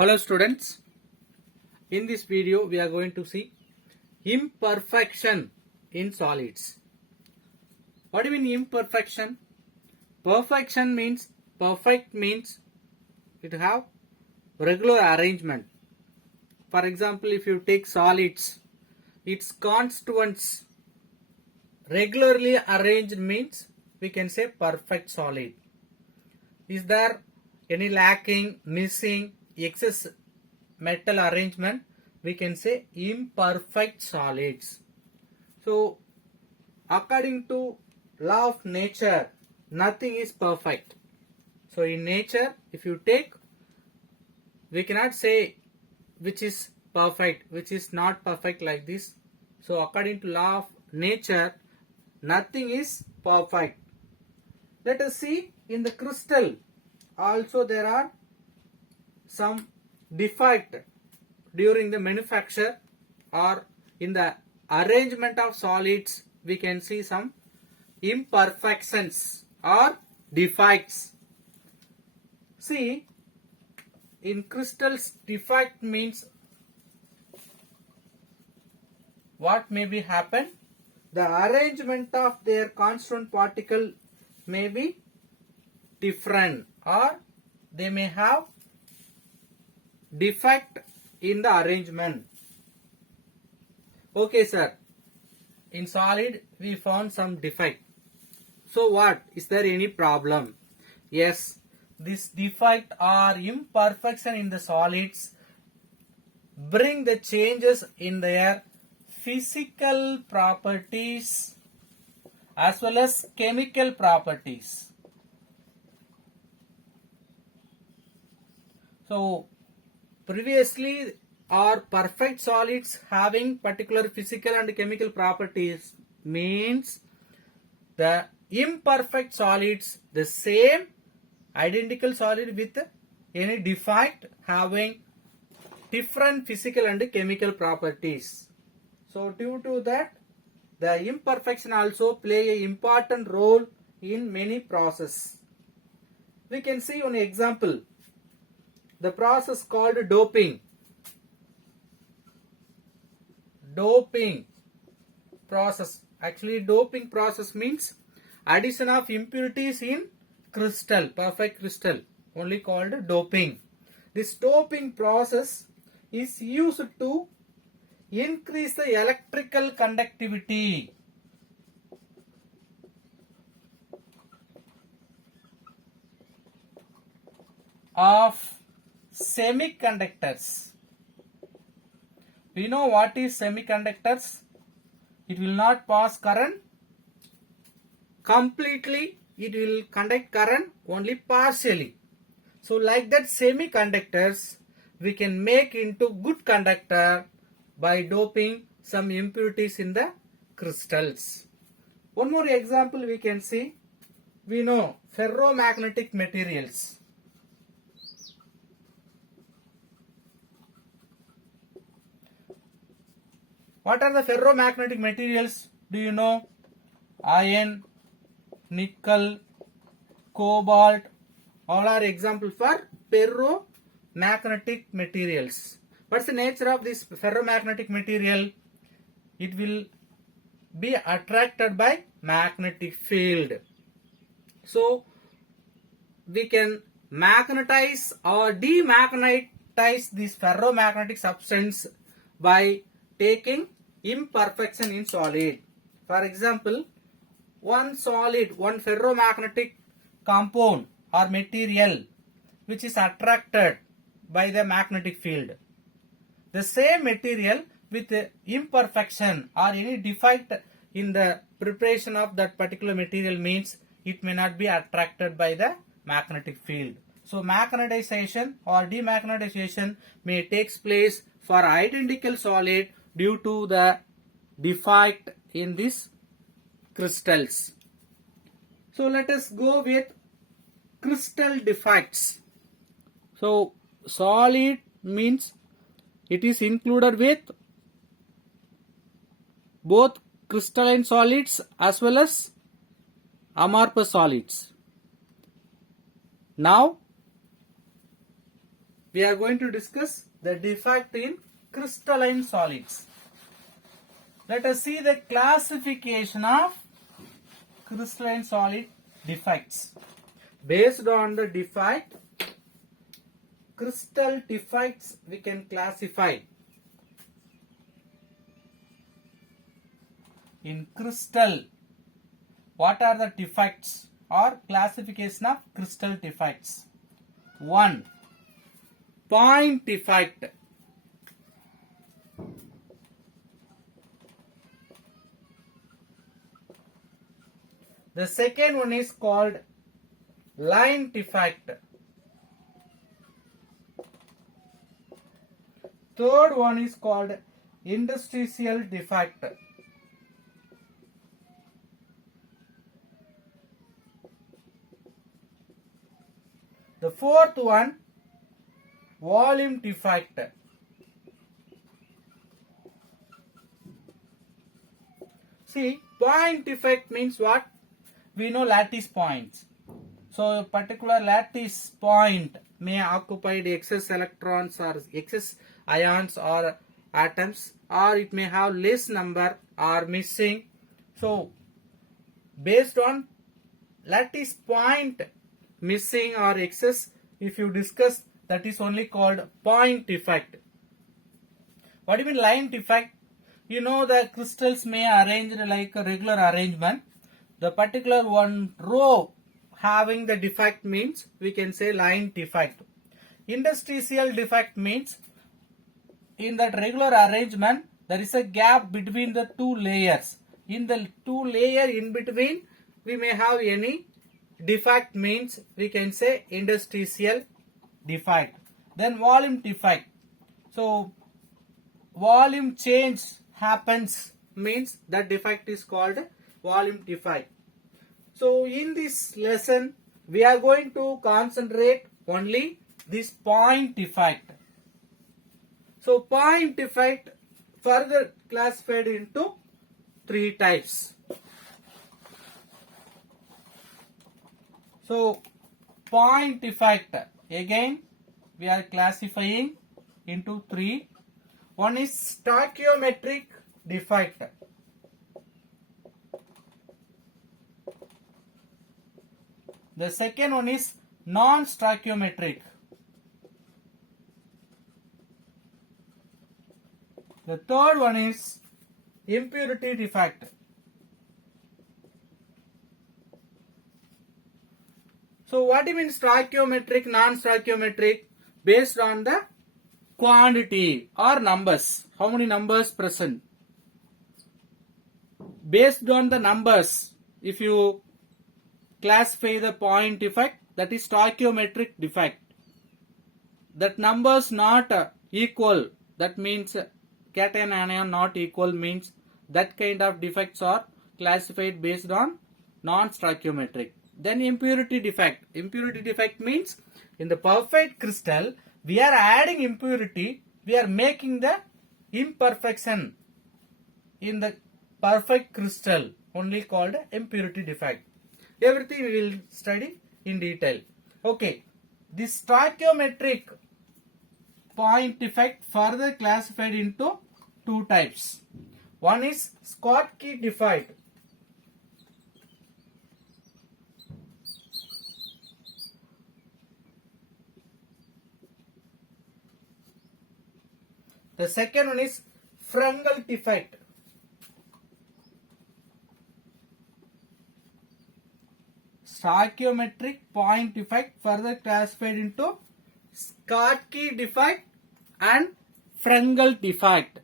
Hello students, in this video we are going to see imperfection in solids. What do you mean imperfection? Perfection means, perfect means it have regular arrangement. For example, if you take solids, its constituents regularly arranged means we can say perfect solid. Is there any lacking, missing, excess metal arrangement? We can say imperfect solids. So according to law of nature, nothing is perfect. So in nature, if you take, we cannot say which is perfect, which is not perfect like this. So according to law of nature, nothing is perfect. Let us see in the crystal also there are some defect during the manufacture or in the arrangement of solids. We can see some imperfections or defects. See, in crystals, defect means what may be happen? The arrangement of their constituent particle may be different or they may have defect in the arrangement. Okay sir, in solid we found some defect. So what? Is there any problem? Yes, this defect or imperfection in the solids bring the changes in their physical properties as well as chemical properties. So previously our perfect solids having particular physical and chemical properties means the imperfect solids the same identical solid with any defect having different physical and chemical properties. So due to that, the imperfection also play an important role in many processes. We can see one example. The process called doping. Doping process. Actually, doping process means addition of impurities in crystal, perfect crystal, only called doping. This doping process is used to increase the electrical conductivity of semiconductors. We know what is semiconductors. It will not pass current completely, it will conduct current only partially. So like that, semiconductors we can make into good conductor by doping some impurities in the crystals. One more example we can see. We know ferromagnetic materials. What are the ferromagnetic materials? Do you know? Iron, nickel, cobalt, all are example for ferromagnetic materials. What's the nature of this ferromagnetic material? It will be attracted by magnetic field. So we can magnetize or demagnetize this ferromagnetic substance by taking imperfection in solid. For example, one solid, one ferromagnetic compound or material which is attracted by the magnetic field. The same material with imperfection or any defect in the preparation of that particular material means it may not be attracted by the magnetic field. So magnetization or demagnetization may take place for identical solid due to the defect in these crystals. So let us go with crystal defects. So solid means it is included with both crystalline solids as well as amorphous solids. Now we are going to discuss the defect in crystalline solids. Let us see the classification of crystalline solid defects. Based on the defect, crystal defects we can classify. In crystal, what are the defects or classification of crystal defects? 1. Point defect. The second one is called line defect. Third one is called interstitial defect. The fourth one, volume defect. See, point defect means what? We know lattice points. So, a particular lattice point may occupy the excess electrons or excess ions or atoms, or it may have less number or missing. So, based on lattice point missing or excess, if you discuss, that is only called point defect. What do you mean line defect? You know the crystals may arrange like a regular arrangement. The particular one row having the defect means we can say line defect. Interstitial defect means in that regular arrangement there is a gap between the two layers. In the two layer in between we may have any defect means we can say interstitial defect. Then volume defect. So volume change happens means that defect is called volume defect. So in this lesson we are going to concentrate only this point defect. So point defect further classified into 3 types. So point defect again we are classifying into 3. One is stoichiometric defect. The second one is non-stoichiometric. The third one is impurity defect. So what do you mean stoichiometric, non-stoichiometric? Based on the quantity or numbers. How many numbers present? Based on the numbers, if you classify the point defect, that is stoichiometric defect. That numbers not equal, that means cation anion not equal means that kind of defects are classified based on non-stoichiometric. Then impurity defect. Impurity defect means in the perfect crystal we are adding impurity, we are making the imperfection in the perfect crystal, only called impurity defect. Everything we will study in detail. Okay, this stoichiometric point defect further classified into 2 types. One is Schottky defect. The second one is Frenkel defect. Stoichiometric point defect further classified into Schottky defect and Frenkel defect.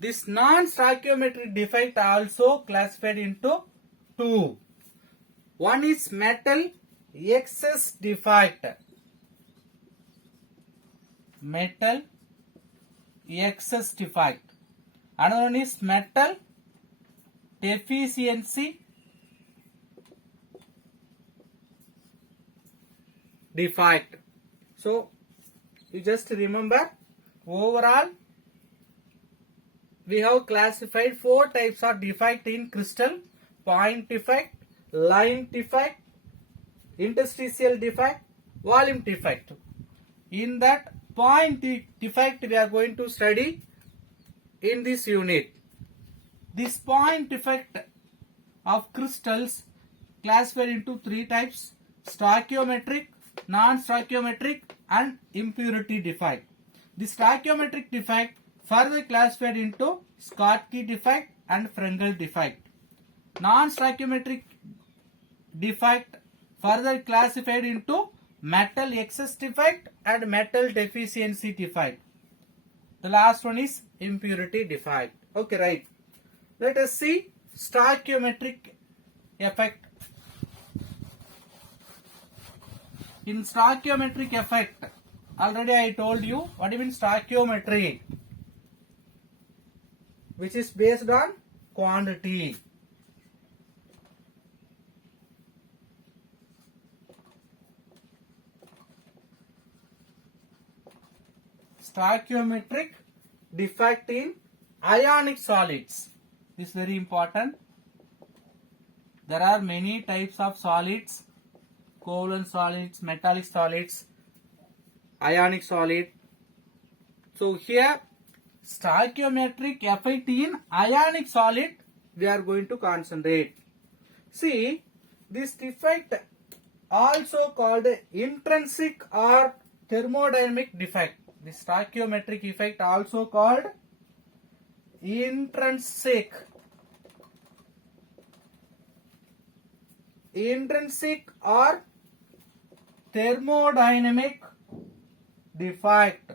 This non-stoichiometric defect also classified into 2. One is metal excess defect. Metal excess defect. Another one is metal deficiency defect. So you just remember, overall we have classified 4 types of defect in crystal: point defect, line defect, interstitial defect, volume defect. In that point defect we are going to study in this unit. This point defect of crystals classified into three types: stoichiometric, non-stoichiometric and impurity defect. The stoichiometric defect further classified into Schottky defect and Frenkel defect. Non-stoichiometric defect further classified into metal excess defect and metal deficiency defect. The last one is impurity defect. Okay, right. Let us see stoichiometric effect. In stoichiometric effect, already I told you what do you mean stoichiometry, which is based on quantity. Stoichiometric defect in ionic solids is very important. There are many types of solids: covalent solids, metallic solids, ionic solid. So here stoichiometric effect in ionic solid we are going to concentrate. See, this defect also called intrinsic or thermodynamic defect. The stoichiometric effect also called intrinsic or thermodynamic defect.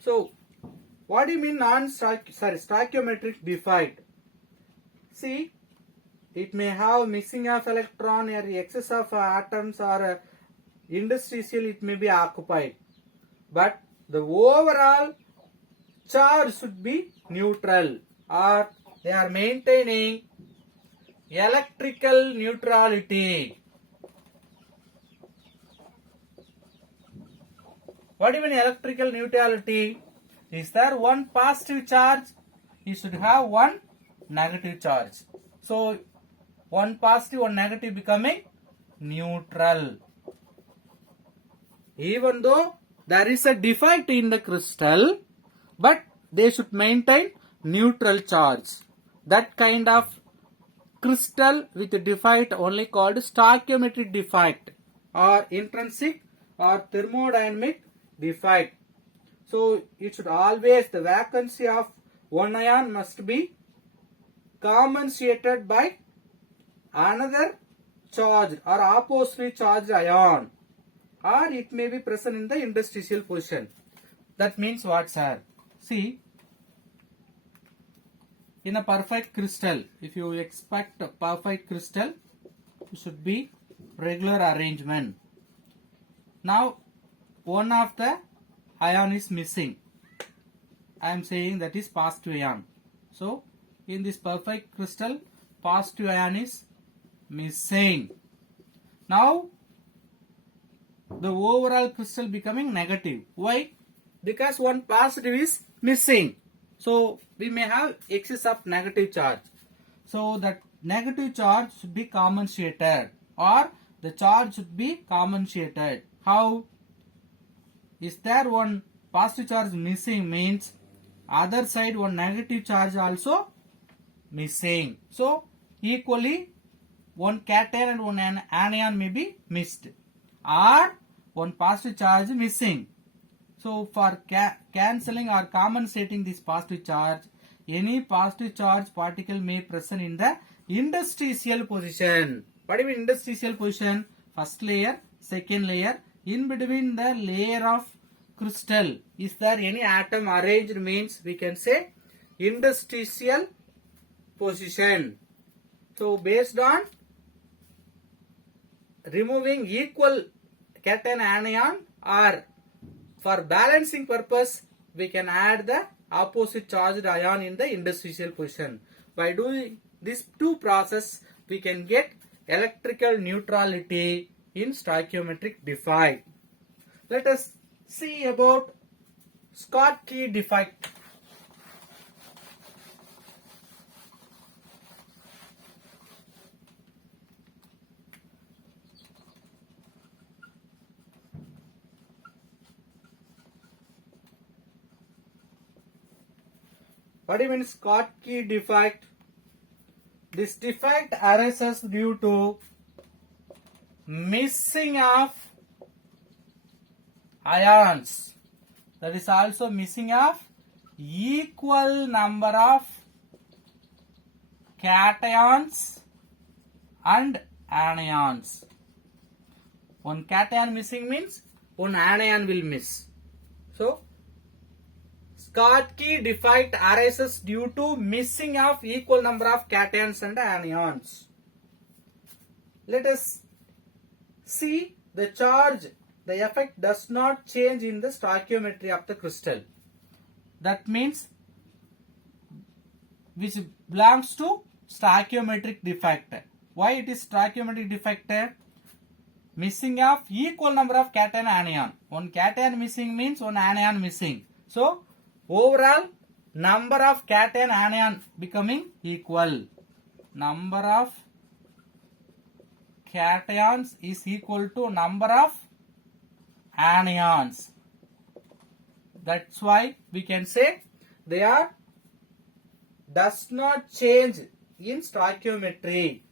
So, what do you mean stoichiometric defect? See, it may have missing of electron or excess of atoms or interstitial it may be occupied, but the overall charge should be neutral, or they are maintaining electrical neutrality. What do you mean electrical neutrality? Is there one positive charge? You should have one negative charge. So, one positive, one negative becoming neutral. Even though there is a defect in the crystal, but they should maintain neutral charge. That kind of crystal with a defect only called stoichiometric defect or intrinsic or thermodynamic defect. So it should always, the vacancy of one ion must be compensated by another charged or oppositely charged ion, or it may be present in the interstitial position. That means what, sir? See, in a perfect crystal, if you expect a perfect crystal, it should be regular arrangement. Now, one of the ion is missing. I am saying that is positive ion. So, in this perfect crystal, positive ion is missing. Now, the overall crystal becoming negative. Why? Because one positive is missing. So, we may have excess of negative charge. So, that negative charge should be compensated, or the charge should be compensated. How? Is there one positive charge missing means other side one negative charge also missing. So, equally one cation and one anion may be missed, or one positive charge missing. So, for cancelling or compensating this positive charge, any positive charge particle may present in the interstitial position. What do you mean interstitial position? First layer, second layer, in between the layer of crystal. Is there any atom arranged means we can say interstitial position. So, based on removing equal cation anion, or for balancing purpose, we can add the opposite charged ion in the interstitial position. By doing these two process, we can get electrical neutrality in stoichiometric defect. Let us see about Schottky defect. What do you mean Schottky defect? This defect arises due to missing of ions. That is also missing of equal number of cations and anions. One cation missing means one anion will miss. So, Schottky defect arises due to missing of equal number of cations and anions. Let us see the charge. The effect does not change in the stoichiometry of the crystal. That means which belongs to stoichiometric defect. Why it is stoichiometric defect? Missing of equal number of cation anion. One cation missing means one anion missing. So overall number of cation anion becoming equal. Number of cations is equal to number of anions. That's why we can say they are does not change in stoichiometry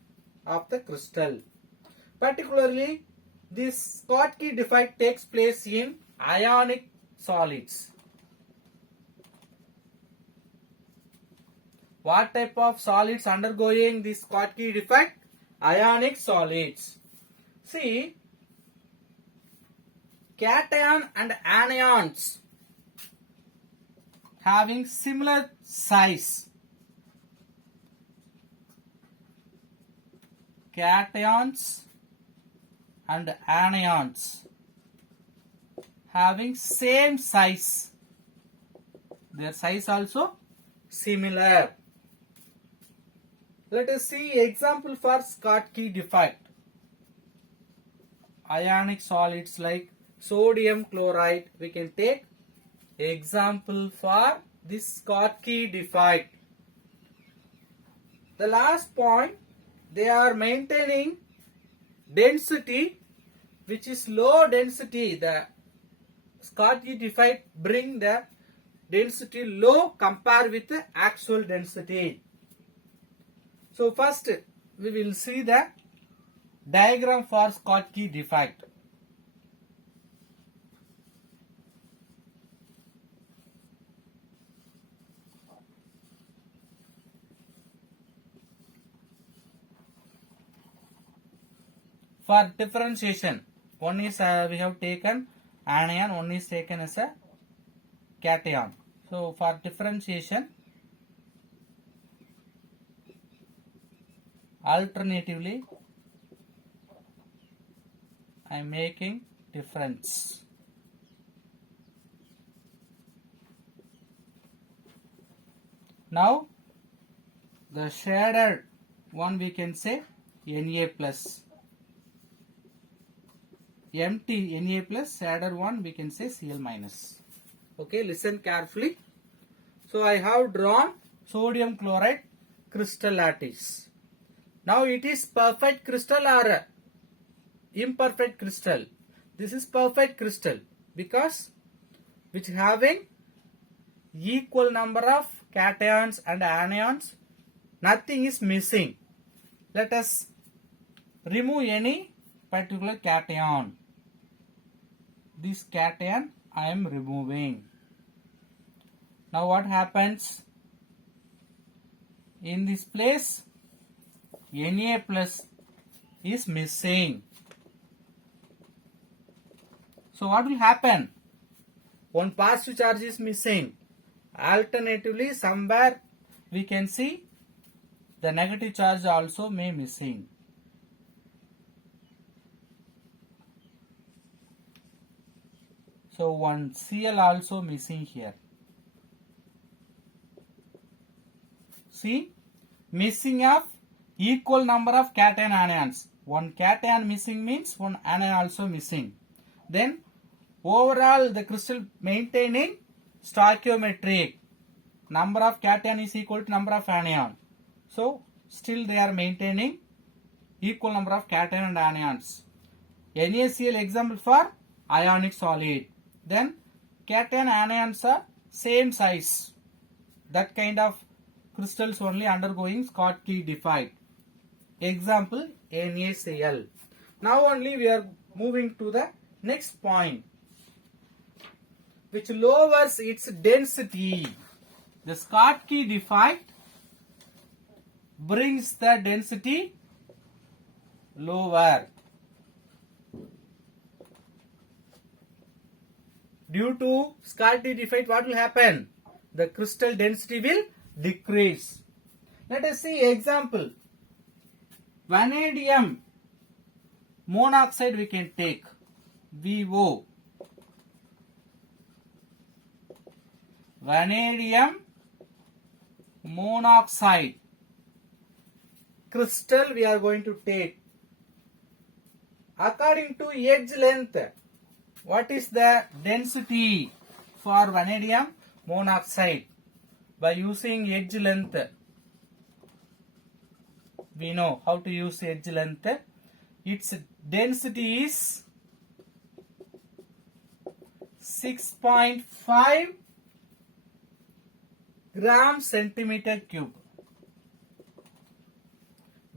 of the crystal. Particularly, this Schottky defect takes place in ionic solids. What type of solids undergoing this Schottky defect? Ionic solids. See, cation and anions having similar size. Cations and anions having same size. Their size also similar. Let us see example for Schottky defect. Ionic solids like sodium chloride. We can take example for this Schottky defect. The last point, they are maintaining density which is low density. The Schottky defect bring the density low compared with the actual density. So first we will see the diagram for Schottky defect. For differentiation, one is we have taken anion, one is taken as a cation. So for differentiation, alternatively I am making difference. Now the shaded one we can say Na plus. Empty Na plus, shaded one we can say Cl minus. Okay, listen carefully. So I have drawn sodium chloride crystal lattice. Now it is perfect crystal or imperfect crystal? This is perfect crystal because which having equal number of cations and anions, nothing is missing. Let us remove any particular cation. This cation I am removing. Now what happens? In this place Na plus is missing. So what will happen? One positive charge is missing. Alternatively, somewhere we can see the negative charge also may missing. So one Cl also missing here. See, missing of equal number of cation anions. One cation missing means one anion also missing. Then overall the crystal maintaining stoichiometric. Number of cation is equal to number of anion. So still they are maintaining equal number of cation and anions. NaCl example for ionic solid. Then cation anions are same size. that kind of crystals only undergoing Schottky defect. Example NaCl. Now only we are moving to the next point, which lowers its density. The Schottky defect brings the density lower. Due to Schottky defect, what will happen? The crystal density will decrease. Let us see example. Vanadium monoxide we can take, VO. Vanadium monoxide crystal we are going to take. According to edge length, what is the density for vanadium monoxide? By using edge length, we know how to use edge length. Its density is 6.5 gram centimeter cube.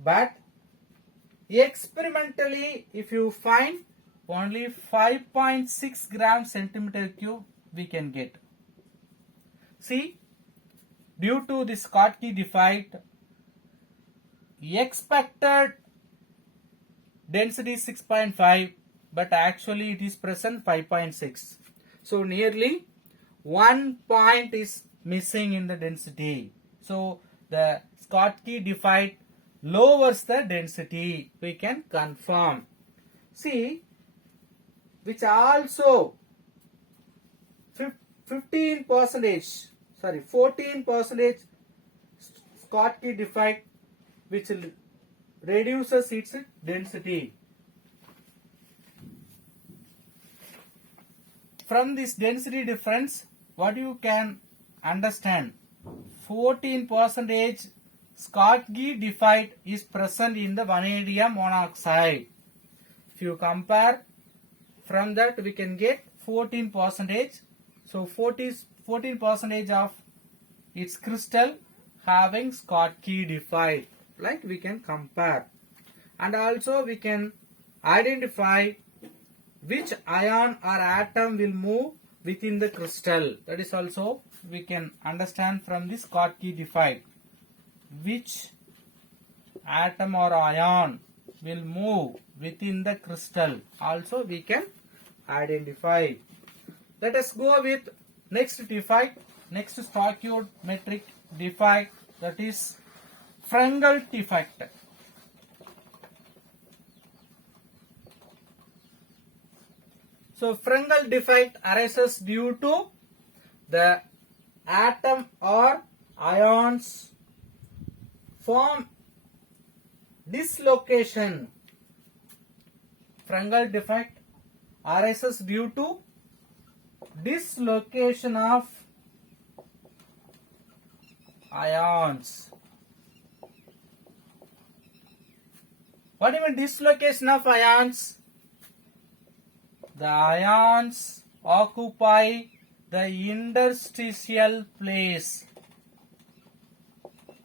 But experimentally, if you find only 5.6 gram centimeter cube, we can get. See, due to this Schottky defect, expected density is 6.5, but actually it is present 5.6. So nearly 1 point is missing in the density. So the Schottky defect lowers the density. We can confirm. See, which also 14% Schottky defect, which reduces its density. From this density difference, what you can understand, 14% Schottky defect is present in the vanadium monoxide. If you compare, from that we can get 14%. So 14% of its crystal having Schottky defect. Like we can compare, and also we can identify which ion or atom will move within the crystal. That is also we can understand from this Schottky defect. Which atom or ion will move within the crystal, also we can identify. Let us go with next defect, next stoichiometric defect, that is Frenkel defect. So Frenkel defect arises due to the atom or ions form dislocation. Frenkel defect arises due to dislocation of ions. What do you mean dislocation of ions? The ions occupy the interstitial place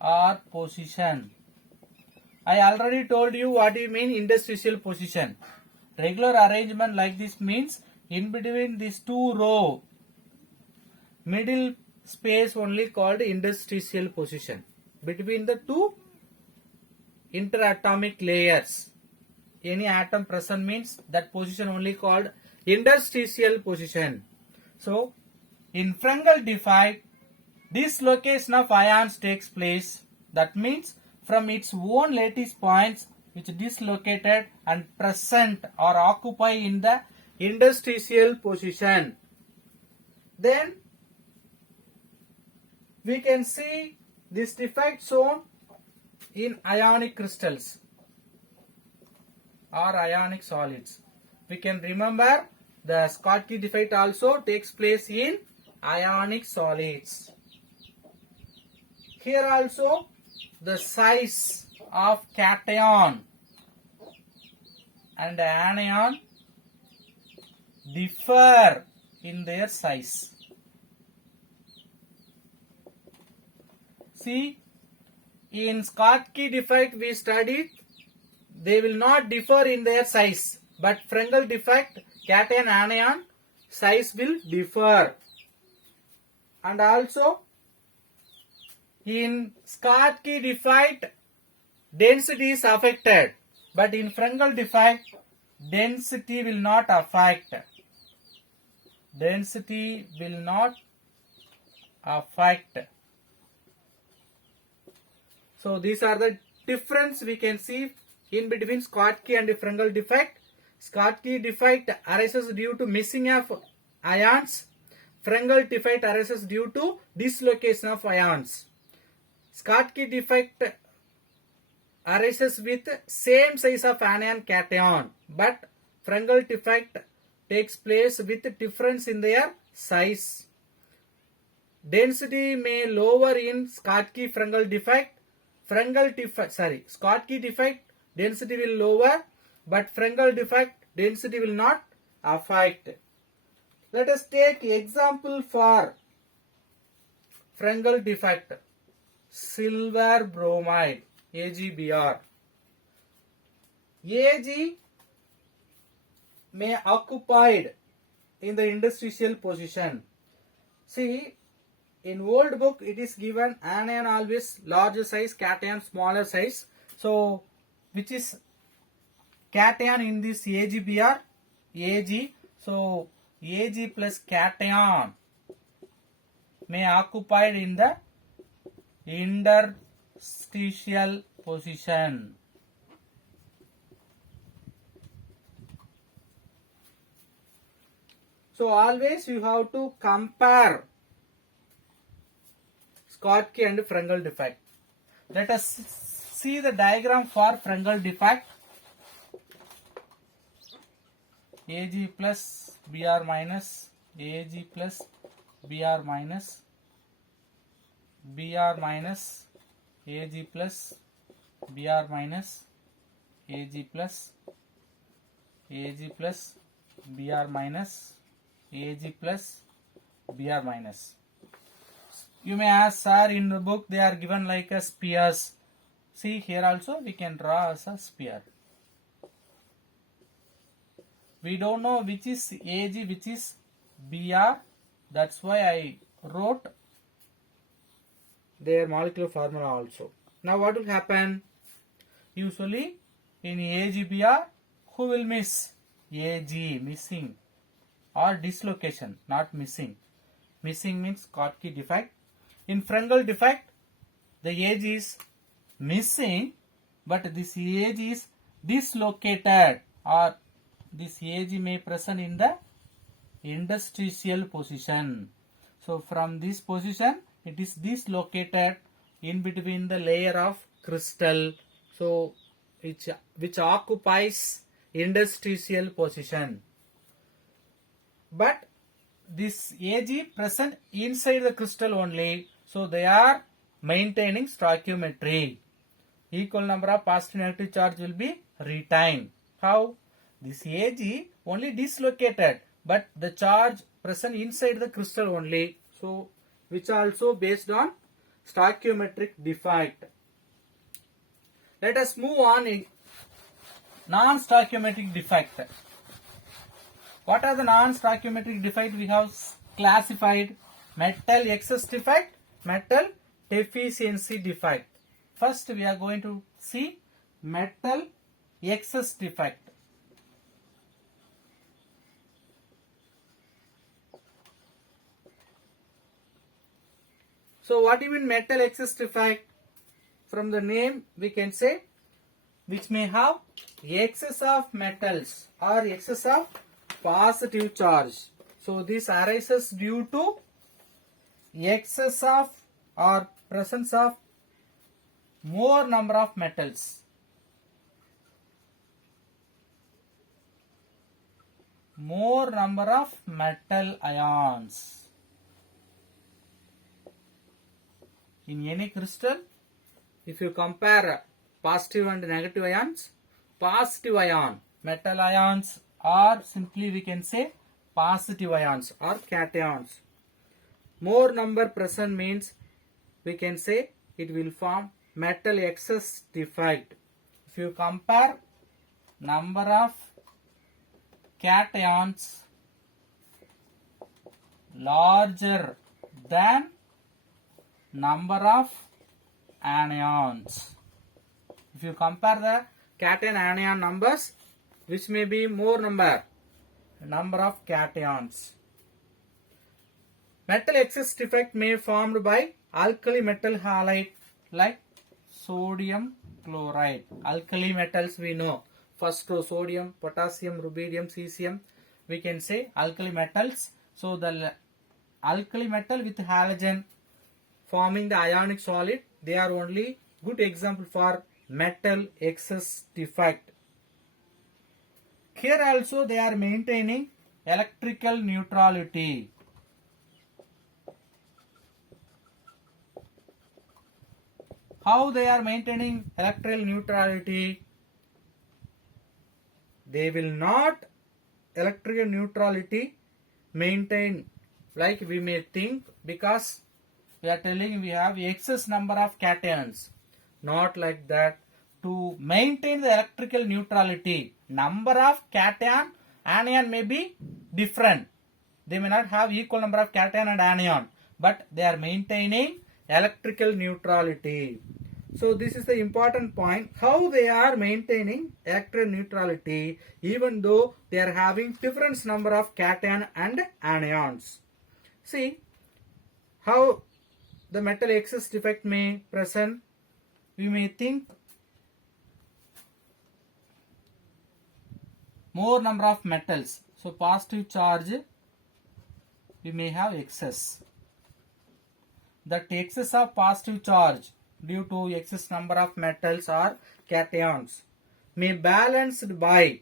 or position. I already told you what do you mean interstitial position. Regular arrangement like this means in between these two rows, middle space only called interstitial position. Between the two interatomic layers, any atom present means that position only called interstitial position. So in Frenkel defect, dislocation of ions takes place. That means from its own lattice points which dislocated and present or occupy in the interstitial position. Then we can see this defect shown in ionic crystals or ionic solids. We can remember the Schottky defect also takes place in ionic solids. Here also the size of cation and anion differ in their size. See, in Schottky defect we studied, they will not differ in their size, but Frenkel defect cation anion size will differ. And also in Schottky defect density is affected, but in Frenkel defect density will not affect. Density will not affect. So these are the difference we can see in between Schottky and Frenkel defect. Schottky defect arises due to missing of ions. Frenkel defect arises due to dislocation of ions. Schottky defect arises with same size of anion cation, but Frenkel defect takes place with difference in their size. Density may lower in Schottky Frenkel defect. Schottky defect density will lower, but Frenkel defect density will not affect. Let us take example for Frenkel defect. Silver bromide, AgBr. Ag may occupied in the interstitial position. See, in old book it is given anion always larger size, cation smaller size. So which is cation in this AgBr? Ag. So Ag plus cation may occupied in the interstitial position. So always you have to compare Schottky and Frenkel defect. Let us see the diagram for Frenkel defect. Ag plus Br minus, Ag plus Br minus, Br minus, Ag plus Br minus, Ag plus, Ag plus Br minus, Ag plus Br minus. You may ask, sir, in the book they are given like a spheres. See, here also we can draw as a sphere. We don't know which is Ag, which is Br. That's why I wrote their molecular formula also. Now what will happen? Usually in AgBr, who will miss? Ag, missing, or dislocation, not missing. Missing means Schottky defect. In Frenkel defect, the Ag is missing, but this Ag is dislocated, or this Ag may present in the interstitial position. So from this position it is dislocated in between the layer of crystal, so which occupies interstitial position. But this Ag present inside the crystal only, so they are maintaining stoichiometry. Equal number of positive negative charge will be retained. How? This Ag only dislocated, but the charge present inside the crystal only, so which also based on stoichiometric defect. Let us move on in non-stoichiometric defect. What are the non-stoichiometric defect? We have classified metal excess defect, metal deficiency defect. First we are going to see metal excess defect. So what do you mean metal excess defect? From the name we can say which may have excess of metals or excess of positive charge. So this arises due to excess of or presence of more number of metals. More number of metal ions. In any crystal, if you compare positive and negative ions, positive ion, metal ions, or simply we can say positive ions or cations. More number present means we can say it will form metal excess defect. If you compare number of cations larger than number of anions. If you compare the cation anion numbers, which may be more number of cations. Metal excess defect may formed by alkali metal halide like sodium chloride. Alkali metals we know. First row sodium, potassium, rubidium, cesium. We can say alkali metals. So the alkali metal with halogen forming the ionic solid, they are only good example for metal excess defect. Here also they are maintaining electrical neutrality. How they are maintaining electrical neutrality? They will not electrical neutrality maintain like we may think, because we are telling we have excess number of cations. Not like that. To maintain the electrical neutrality, number of cation anion may be different. They may not have equal number of cation and anion, but they are maintaining electrical neutrality. So this is the important point, how they are maintaining electrical neutrality even though they are having different number of cation and anions. See how the metal excess defect may present. We may think more number of metals, so positive charge we may have excess. That excess of positive charge due to excess number of metals or cations may balanced by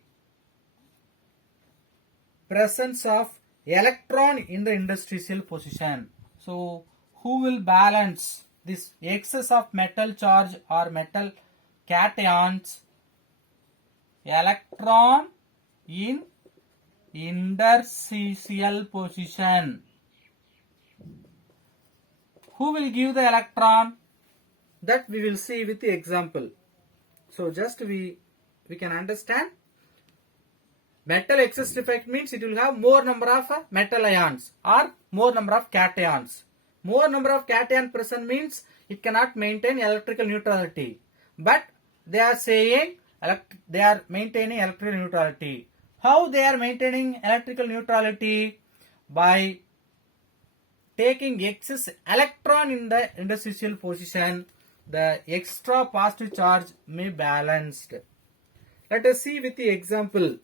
presence of electron in the interstitial position. So who will balance this excess of metal charge or metal cations? Electron in interstitial position. Who will give the electron? That we will see with the example. So just we can understand. Metal excess defect means it will have more number of metal ions or more number of cations. More number of cation present means it cannot maintain electrical neutrality. But they are saying they are maintaining electrical neutrality. How they are maintaining electrical neutrality? By taking excess electron in the interstitial position, the extra positive charge may balanced. Let us see with the example.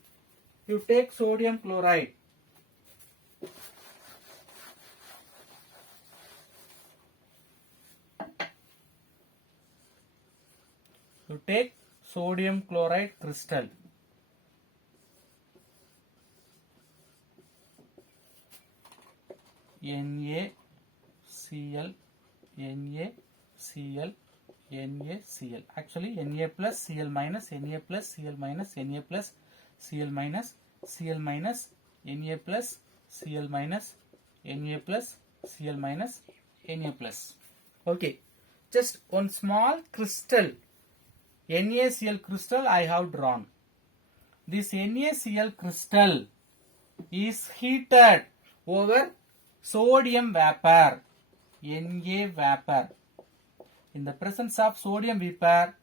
You take sodium chloride. You take sodium chloride crystal. NaCl, NaCl, NaCl. Actually, Na plus Cl minus, Na plus Cl minus, Na plus Cl minus, Cl minus, Na plus Cl minus, Na plus Cl minus, Na plus. Okay, just one small crystal, NaCl crystal I have drawn. This NaCl crystal is heated over sodium vapor, Na vapor. In the presence of sodium vapor,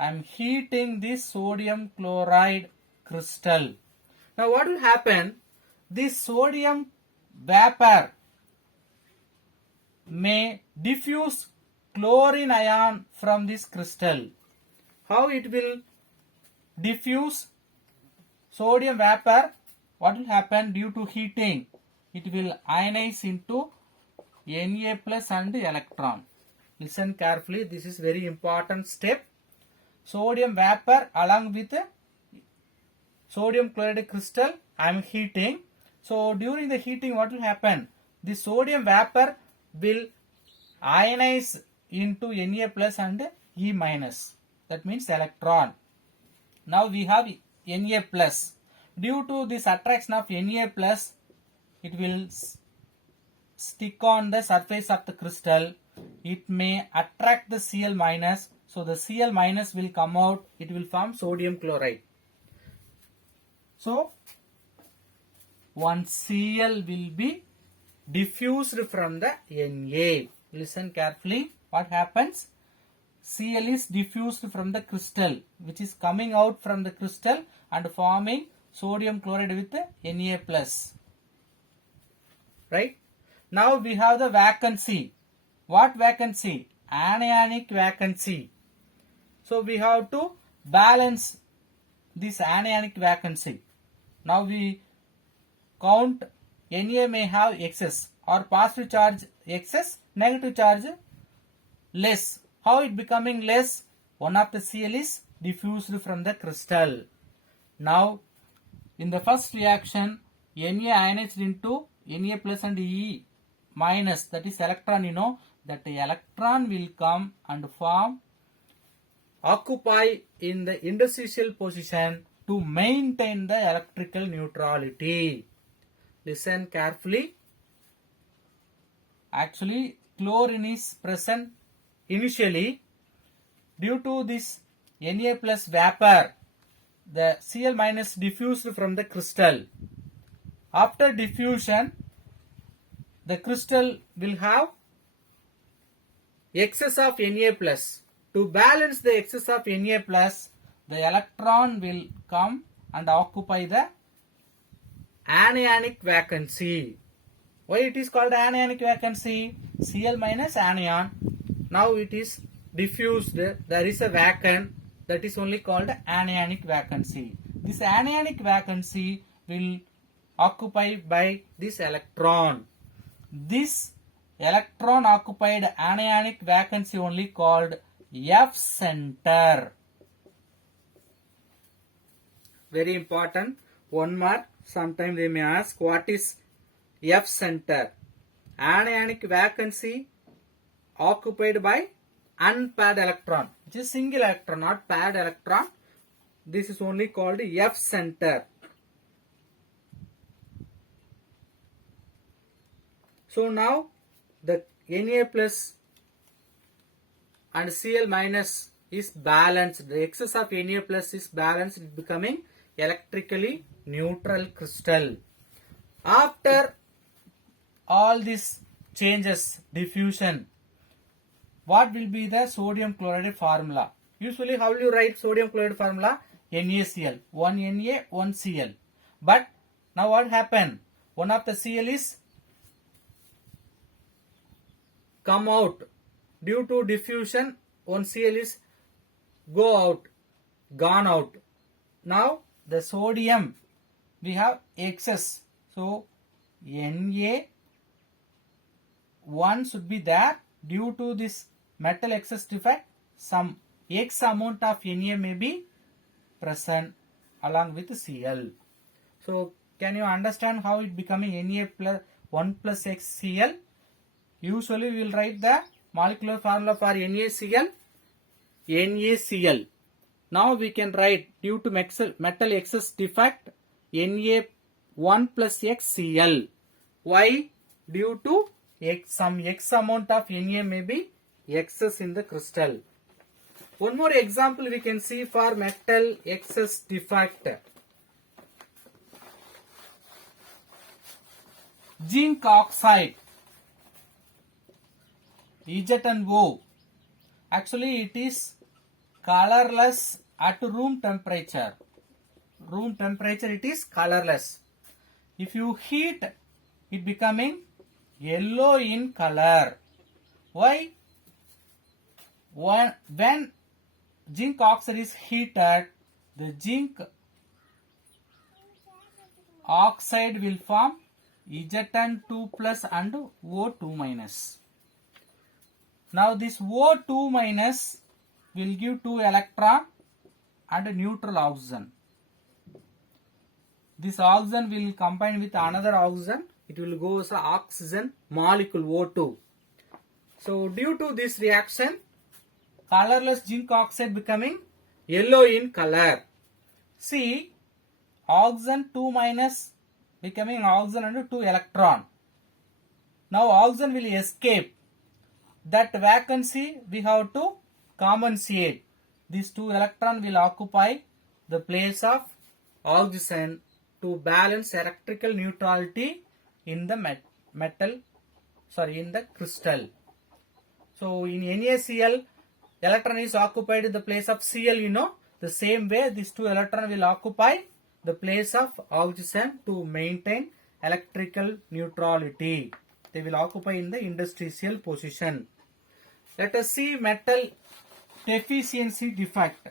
I am heating this sodium chloride crystal. Now what will happen? This sodium vapor may diffuse chlorine ion from this crystal. How it will diffuse sodium vapor? What will happen due to heating? It will ionize into Na plus and electron. Listen carefully, this is very important step. Sodium vapor along with sodium chloride crystal I am heating. So during the heating what will happen? The sodium vapor will ionize into Na plus and E minus. That means electron. Now we have Na plus. Due to this attraction of Na plus, it will stick on the surface of the crystal. it may attract the Cl minus. So the Cl minus will come out. It will form sodium chloride. So one Cl will be diffused from the Na. Listen carefully. What happens? Cl is diffused from the crystal, which is coming out from the crystal and forming sodium chloride with Na plus. Right? Now we have the vacancy. What vacancy? Anionic vacancy. So we have to balance this anionic vacancy. Now we count. Na may have excess or positive charge excess, negative charge less. How it becoming less? One of the Cl is diffused from the crystal. Now in the first reaction, Na ionized into Na plus and E minus, that is electron, you know, that the electron will come and form, occupy in the interstitial position to maintain the electrical neutrality. Listen carefully. Actually, chlorine is present initially. Due to this Na plus vapor, the Cl minus diffused from the crystal. After diffusion, the crystal will have excess of Na plus. To balance the excess of Na plus, the electron will come and occupy the anionic vacancy. Why it is called anionic vacancy? Cl minus anion. Now it is diffused. There is a vacant. That is only called anionic vacancy. This anionic vacancy will occupy by this electron. This electron occupied anionic vacancy only called F center. Very important. One mark. Sometime they may ask, what is F center? Anionic vacancy occupied by unpaired electron, which is single electron, not paired electron. This is only called F center. So now the Na plus and Cl minus is balanced. The excess of Na plus is balanced, becoming electrically neutral crystal. After all these changes, diffusion, what will be the sodium chloride formula? Usually how will you write sodium chloride formula? NaCl. One Na, one Cl. But now what happened? One of the Cl is come out. Due to diffusion, one Cl is gone out. Now the sodium, we have excess. So Na 1 should be there. Due to this metal excess defect, some X amount of Na may be present along with Cl. So can you understand how it becoming Na plus 1 plus X Cl? Usually we will write the molecular formula for NaCl. NaCl. Now we can write, due to metal excess defect, Na1 plus XCl. Why? Due to some X amount of Na may be excess in the crystal. One more example we can see for metal excess defect. Zinc oxide, ZnO. Actually it is colorless at room temperature. Room temperature it is colorless. If you heat, it becoming yellow in color. Why? When zinc oxide is heated, the zinc oxide will form Zn2 plus and O2 minus. Now this O2 minus will give 2 electron and neutral oxygen. This oxygen will combine with another oxygen. It will go as an oxygen molecule O2. So due to this reaction, colorless zinc oxide becoming yellow in color. See, oxygen 2 minus becoming oxygen and 2 electron. Now oxygen will escape. that vacancy we have to compensate. These 2 electrons will occupy the place of oxygen to balance electrical neutrality in the in the crystal. So in NaCl, electron is occupied in the place of Cl, the same way these 2 electrons will occupy the place of oxygen to maintain electrical neutrality. They will occupy in the interstitial position. Let us see metal deficiency defect.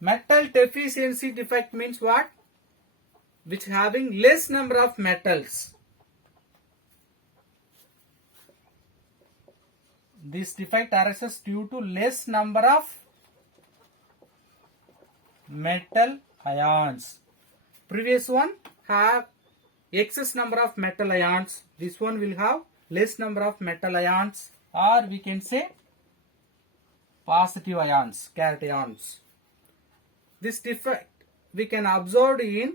Metal deficiency defect means what? Which having less number of metals. This defect arises due to less number of metal ions. Previous one have excess number of metal ions. This one will have less number of metal ions, or we can say positive ions, cations. This defect we can observe in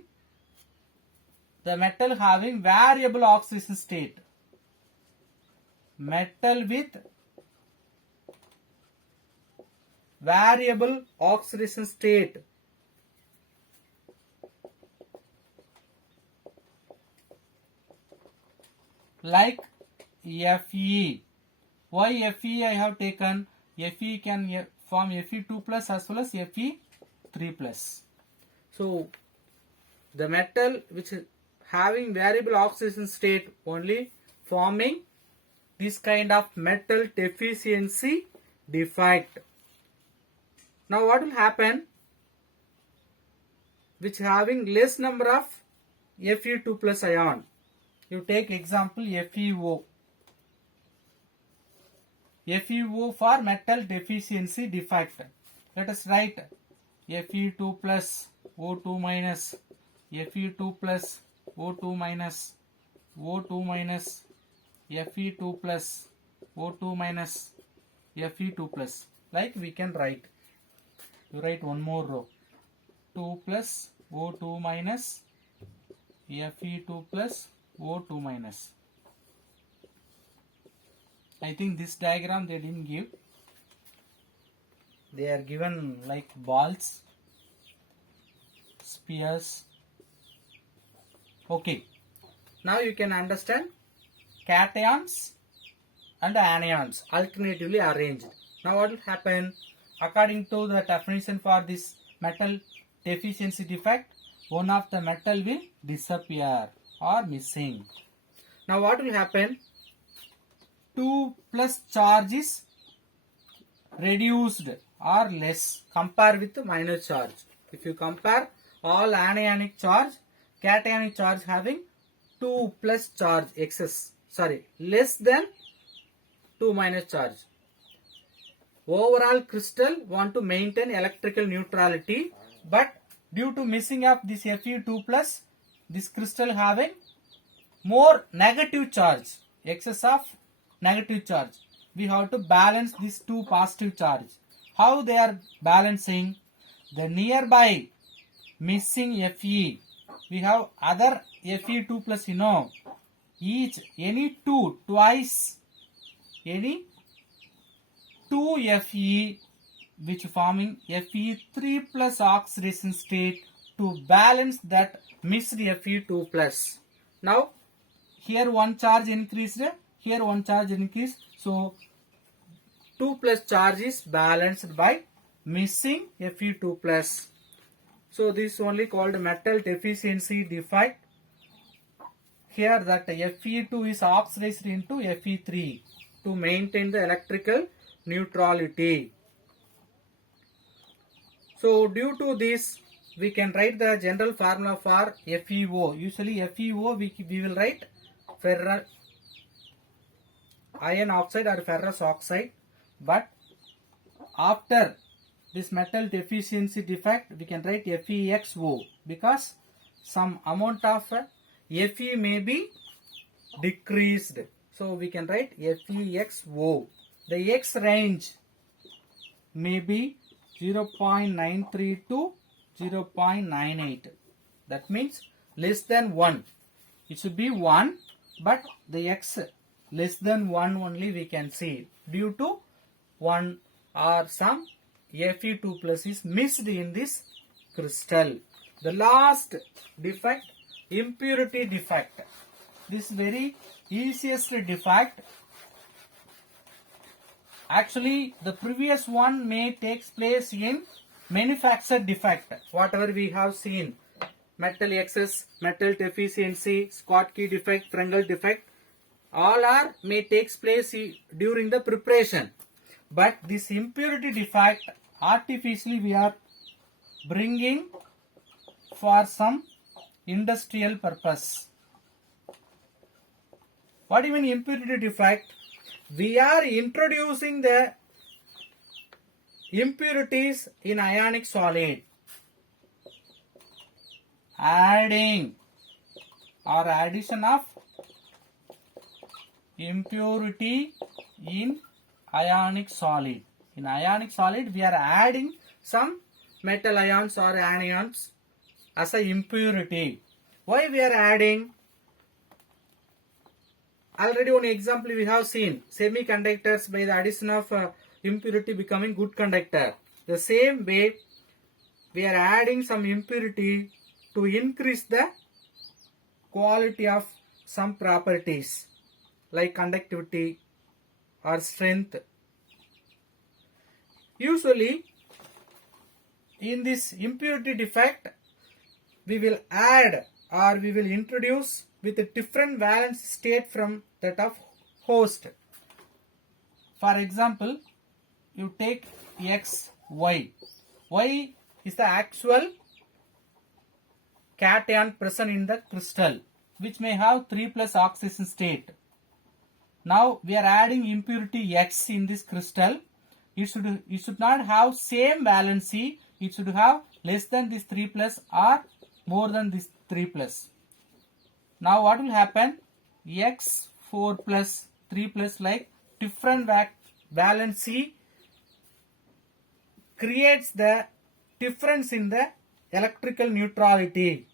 the metal having variable oxidation state. Metal with variable oxidation state. Like Fe. Why Fe I have taken? Fe can form Fe2 plus as well as Fe3 plus. So the metal which is having variable oxidation state only forming this kind of metal deficiency defect. Now what will happen? Which having less number of Fe2 plus ion. You take example FeO. FeO for metal deficiency defect. Let us write Fe2 plus O2 minus, Fe2 plus O2 minus, O2 minus, Fe2 plus O2 minus, Fe2 plus. Like we can write. You write one more row. 2 plus O2 minus, Fe2 plus O2 minus. I think this diagram they didn't give. They are given like balls, spheres. Okay. Now you can understand cations and anions alternatively arranged. Now what will happen? According to the definition for this metal deficiency defect, one of the metal will disappear or missing. Now what will happen? 2 plus charge is reduced or less compared with minus charge. If you compare all anionic charge, cationic charge having 2 plus charge less than 2 minus charge. Overall crystal want to maintain electrical neutrality, but due to missing of this Fe2 plus, this crystal having more negative charge, excess of negative charge. We have to balance these 2 positive charge. How they are balancing? The nearby missing Fe, we have other Fe2 plus, each any 2 twice any 2 Fe which forming Fe3 plus oxidation state to balance that missed Fe2 plus. Now here one charge increased, here one charge increased, so 2 plus charge is balanced by missing Fe2 plus. So this is only called metal deficiency defect. Here that Fe2 is oxidized into Fe3 to maintain the electrical neutrality. So due to this, we can write the general formula for FeO. Usually FeO we will write ferrous iron oxide or ferrous oxide, but after this metal deficiency defect we can write FeXO because some amount of Fe may be decreased. So we can write FeXO. the X range may be 0.93 to 0.98. That means less than 1. It should be 1, but the X less than 1 only we can see due to 1 or some Fe2 plus is missed in this crystal. The last defect, impurity defect. This very easiest defect. Actually, the previous one may takes place in manufactured defect. Whatever we have seen, metal excess, metal deficiency, Schottky defect, Frenkel defect, all are may takes place during the preparation. But this impurity defect, artificially we are bringing for some industrial purpose. What do you mean impurity defect? We are introducing the impurities in ionic solid. Adding or addition of impurity in ionic solid. In ionic solid, we are adding some metal ions or anions as a impurity. Why we are adding? Already one example we have seen, semiconductors by the addition of impurity becoming good conductor. The same way we are adding some impurity to increase the quality of some properties like conductivity or strength. Usually in this impurity defect we will add or we will introduce with a different valence state from that of host. For example, you take X, Y. Y is the actual cation present in the crystal, which may have 3 plus oxidation state. Now we are adding impurity X in this crystal. It should not have same valency. It should have less than this 3 plus or more than this 3 plus. Now what will happen? X 4 plus 3 plus like different valency creates the difference in the electrical neutrality.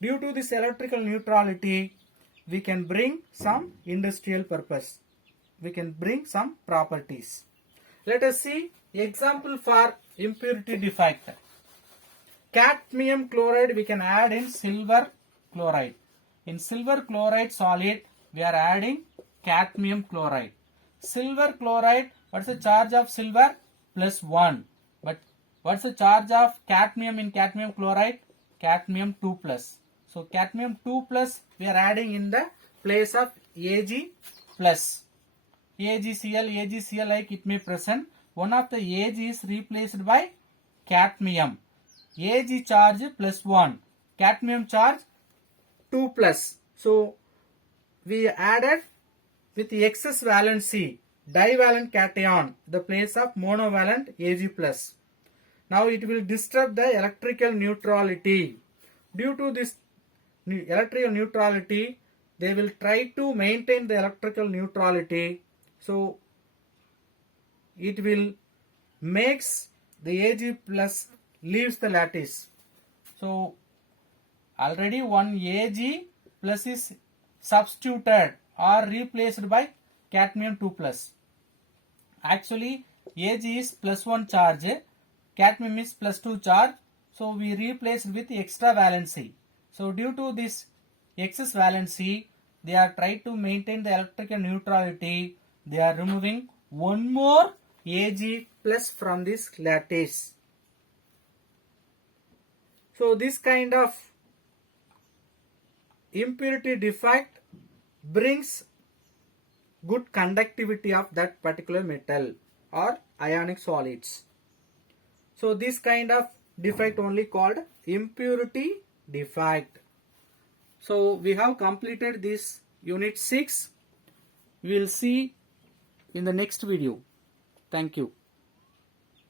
Due to this electrical neutrality, we can bring some industrial purpose. We can bring some properties. Let us see example for impurity defect. Cadmium chloride we can add in silver chloride. In silver chloride solid, we are adding cadmium chloride. Silver chloride, what's the charge of silver? Plus 1. But what's the charge of cadmium in cadmium chloride? Cadmium 2 plus. So cadmium 2 plus we are adding in the place of Ag plus. AgCl like it may present. One of the Ag is replaced by cadmium. Ag charge plus 1. Cadmium charge 2 plus. So we added with excess valency divalent cation the place of monovalent Ag plus. Now it will disturb the electrical neutrality. Due to this electrical neutrality, they will try to maintain the electrical neutrality. So it will makes the Ag plus leaves the lattice. So already one Ag plus is substituted or replaced by cadmium 2 plus. Actually Ag is plus 1 charge, cadmium is plus 2 charge. So we replaced with extra valency. So due to this excess valency, they are trying to maintain the electrical neutrality. They are removing one more Ag plus from this lattice. So this kind of impurity defect brings good conductivity of that particular metal or ionic solids. So this kind of defect only called impurity defect. So we have completed this unit 6. We will see in the next video. Thank you.